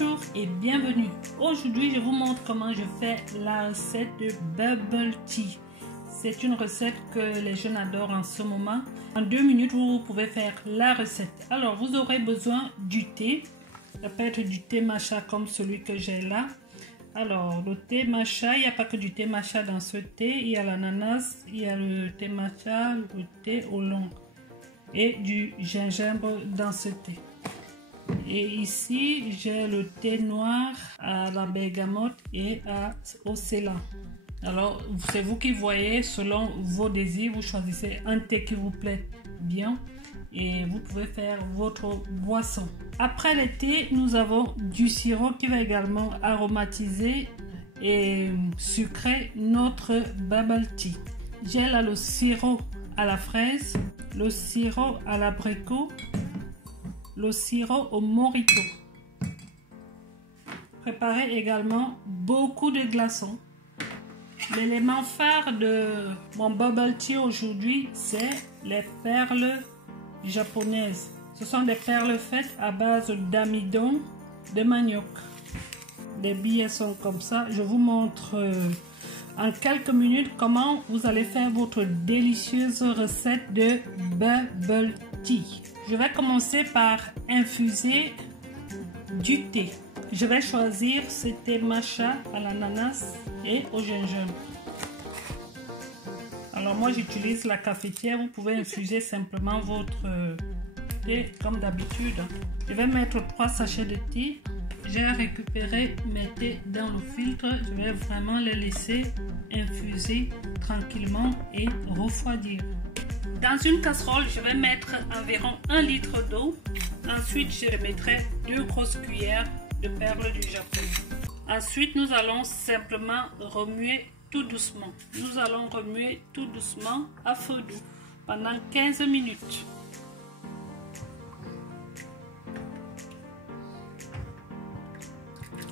Bonjour et bienvenue. Aujourd'hui, je vous montre comment je fais la recette de Bubble Tea. C'est une recette que les jeunes adorent en ce moment. En 2 minutes, vous pouvez faire la recette. Alors, vous aurez besoin du thé. Ça peut être du thé matcha comme celui que j'ai là. Alors, le thé matcha, il n'y a pas que du thé matcha dans ce thé. Il y a l'ananas, il y a le thé matcha, le thé oolong et du gingembre dans ce thé. Et ici, j'ai le thé noir à la bergamote et au ceylan. Alors, c'est vous qui voyez, selon vos désirs, vous choisissez un thé qui vous plaît bien et vous pouvez faire votre boisson. Après le thé, nous avons du sirop qui va également aromatiser et sucrer notre Bubble Tea. J'ai là le sirop à la fraise, le sirop à l'abricot, le sirop au morito. Préparez également beaucoup de glaçons. L'élément phare de mon Bubble Tea aujourd'hui, c'est les perles japonaises. Ce sont des perles faites à base d'amidon de manioc. Les billets sont comme ça. Je vous montre en quelques minutes comment vous allez faire votre délicieuse recette de Bubble Tea. Je vais commencer par infuser du thé. Je vais choisir ce thé matcha à l'ananas et au gingembre. Alors moi j'utilise la cafetière, vous pouvez infuser simplement votre thé comme d'habitude. Je vais mettre 3 sachets de thé. J'ai récupéré mes thés dans le filtre. Je vais vraiment les laisser infuser tranquillement et refroidir. Dans une casserole, je vais mettre environ 1 litre d'eau. Ensuite, je mettrai 2 grosses cuillères de perles du Japon. Ensuite, nous allons simplement remuer tout doucement. Nous allons remuer tout doucement à feu doux pendant 15 minutes.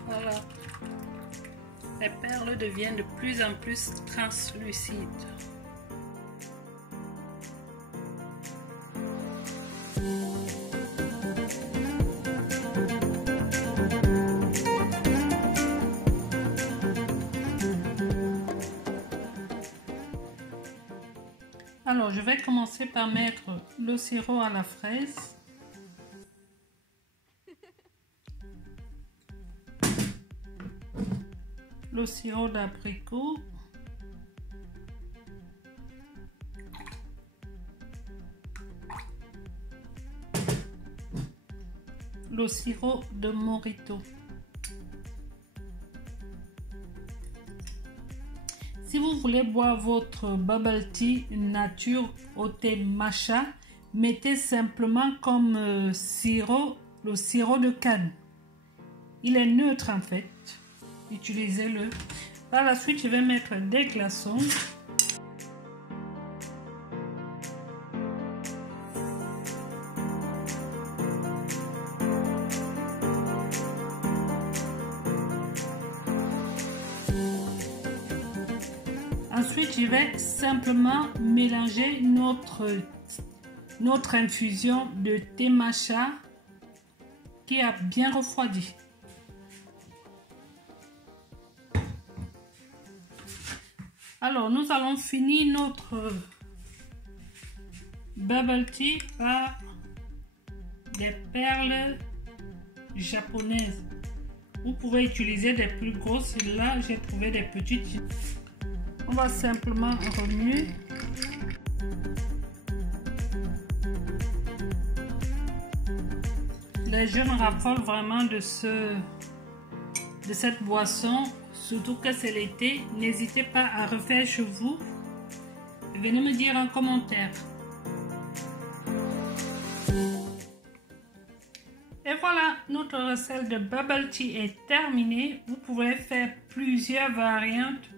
Voilà. Les perles deviennent de plus en plus translucides. Alors, je vais commencer par mettre le sirop à la fraise. Le sirop d'abricot. Le sirop de morito. Si vous voulez boire votre Bubble Tea nature au thé matcha, mettez simplement comme sirop le sirop de canne. Il est neutre en fait. Utilisez-le. Par la suite, je vais mettre des glaçons. Ensuite, je vais simplement mélanger notre infusion de thé matcha qui a bien refroidi. Alors, nous allons finir notre Bubble Tea par des perles japonaises. Vous pouvez utiliser des plus grosses. Là, j'ai trouvé des petites. On va simplement remuer. Les jeunes raffolent vraiment de cette boisson, surtout que c'est l'été. N'hésitez pas à refaire chez vous. Venez me dire en commentaire. Et voilà, notre recette de Bubble Tea est terminée. Vous pouvez faire plusieurs variantes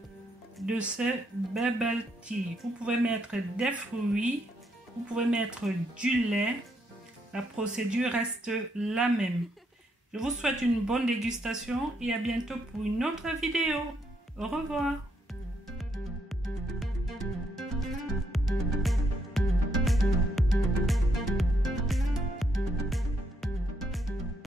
de ce Bubble Tea. Vous pouvez mettre des fruits, vous pouvez mettre du lait. La procédure reste la même. Je vous souhaite une bonne dégustation et à bientôt pour une autre vidéo. Au revoir.